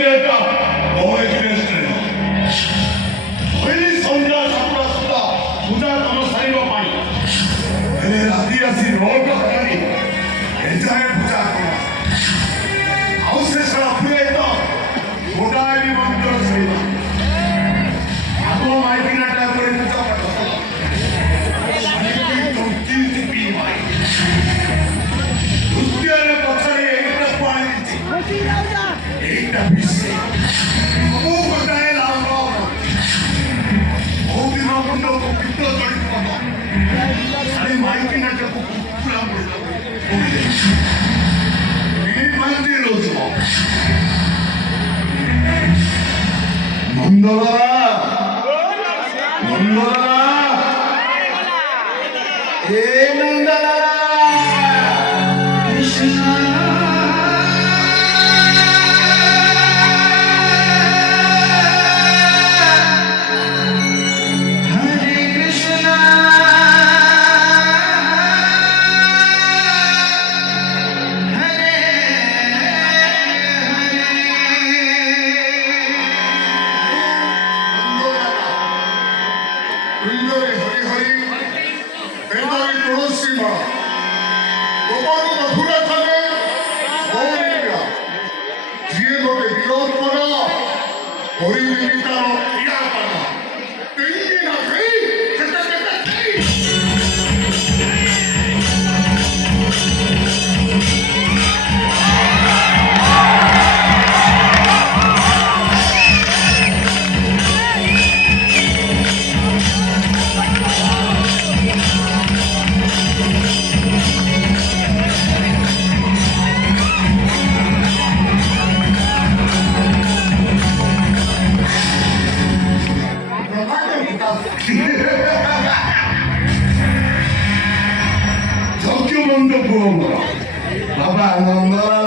기다렸다. 오래 기다렸어요. 빨리 손자 잡으라 썼다. 부자 너무 살이고 많이. 그래 라디아시 로가까지 엔자의 부자구나. 아웃세스가 부여했던 도다리 만들었습니다. 아도 많이 기다렸다. 그래 부자받았어. 아니 좀 찔찔비 많이. 롯데를 버차리에 있다고 하는지. 일단 비싸. 아무 것다에 나오고 어디서 본다고 빗떠져 있고 살이 많이 끝나자고 부풀어 보려고 이 만들어서 놈들아 놈들아 हरि हरि बेंगाली तुलसी माँ गोपाल मथुरा थाने गौरिया जिए लोगे विरोध करा हरि देविता क्रिया करा कहीं ना कहीं कटा कटा कहीं 도쿄 먼저 부어보라. 봐봐, 놈들아.